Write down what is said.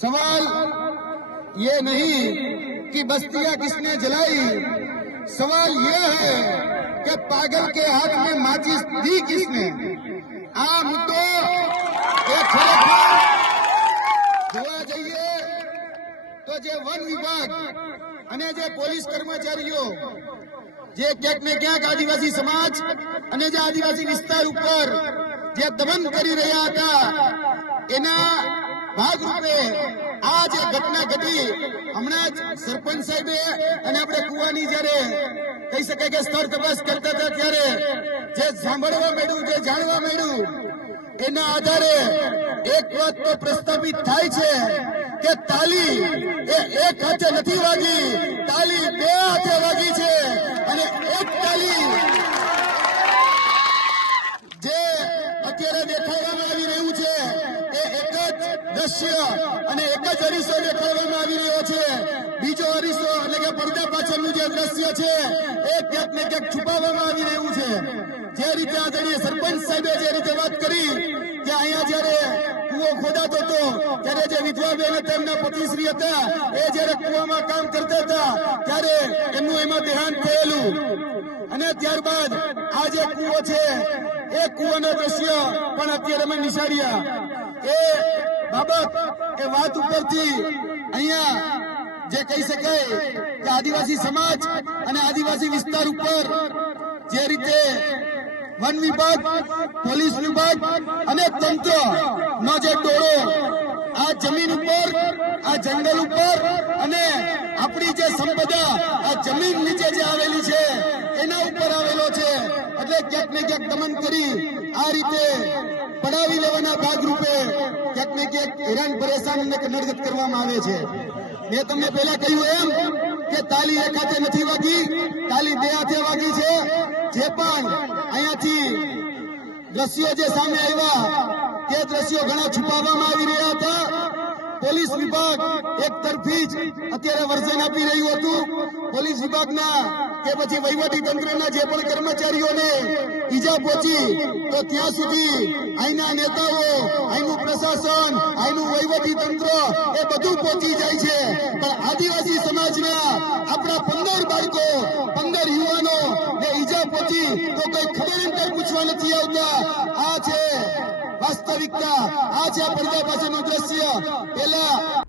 सवाल ये नहीं कि बस्तियां किसने जलाई, सवाल ये है कि पागल के हाथ में माचिस दी किसने। आ मुद्दो એ ખરેખર જોવા જઈએ તો જે વન વિભાગ અને જે પોલીસ કર્મચારીઓ જે ક્યાંક ને ક્યાંક આદિવાસી સમાજ અને જે આદિવાસી વિસ્તાર ઉપર જે દમન કરી રહ્યા હતા એના ભાગરૂપે આ જે ઘટના ઘટી હમણાં જ સરપંચ સાહેબે અને આપણે કુવાની જયારે કહી શકાય કે સ્થળ તપાસ કરતા હતા ત્યારે જે સાંભળવા મળ્યું, જે જાણવા મળ્યું એના આધારે એક વાત તો પ્રસ્થાપિત થાય છે કે તાલી એ એક હાથે નથી વાગી, તાલી બે હાથે વાગી છે અને એક તાલી જે અત્યારે દેખાડવામાં આવી રહ્યું છે એ એક જ દ્રશ્ય અને એક જ અરીસો દેખાડવામાં આવી રહ્યો છે. બીજો અરીસો એટલે કે પડદા પાછળનું જે દ્રશ્ય છે એ ક્યાંક ને ક્યાંક છુપાવવામાં આવી રહ્યું છે. જે રીતે આદરણીય સરપંચ સાહેબે જે રીતે વાત કરી કે અહીંયા જયારે કુવો ખોદાતો હતો ત્યારે જે વિધવા બેન તેમના પતિશ્રી હતા એ જયારે કુવામાં કામ કરતા હતા ત્યારે એમનું એમાં દેહાંત થયેલું અને ત્યારબાદ આ જે કુવો છે એ કુવાના દ્રશ્ય પણ અત્યારે અમે નિશાળ્યા. એ બાબત એ વાત ઉપરથી અહીંયા જે કહી શકાય કે આદિવાસી સમાજ અને આદિવાસી વિસ્તાર ઉપર જે રીતે વન વિભાગ, પોલીસ વિભાગ અને તંત્ર નો જે ટોળો આ જમીન ઉપર, આ જંગલ ઉપર અને આપણી જે સંપદા આ જમીન નીચે જે આવેલી છે એના ઉપર આવેલો છે એટલે ક્યાંક ને ક્યાંક દમન કરી આ રીતે પડાવી લેવાના ભાગરૂપે ક્યાંક ને ક્યાંક હેરાન પરેશાન અને નડગત કરવામાં આવે છે. મેં તમને પહેલા કહ્યું એમ કે તાલી એક હાથે નથી વાગી, તાલી બે હાથે વાગી છે. જે પણ અહીંયાથી દ્રશ્યો જે સામે આવ્યા તે દ્રશ્યો ઘણા છુપાવવામાં આવી રહ્યા હતા. પોલીસ વિભાગ એક તરફી જ અત્યારે વર્ઝન આપી રહ્યું હતું. પોલીસ વિભાગના કે પછી વહીવટી તંત્રના જે પણ કર્મચારીઓને ઈજા પહોંચી તો ત્યાં સુધી અહીંના નેતાઓ, અહીંનું પ્રશાસન, અહીંનું વહીવટી તંત્ર એ બધું પહોંચી જાય છે. પણ આદિવાસી સમાજના આપણા 15 બાળકો, 15 યુવાનો ને ઈજા પહોંચી તો કઈ ખબર અંતર પૂછવા નથી આવતા. આ છે વાસ્તવિકતા, આ છે પડદા પાછળનું દ્રશ્ય. પેલા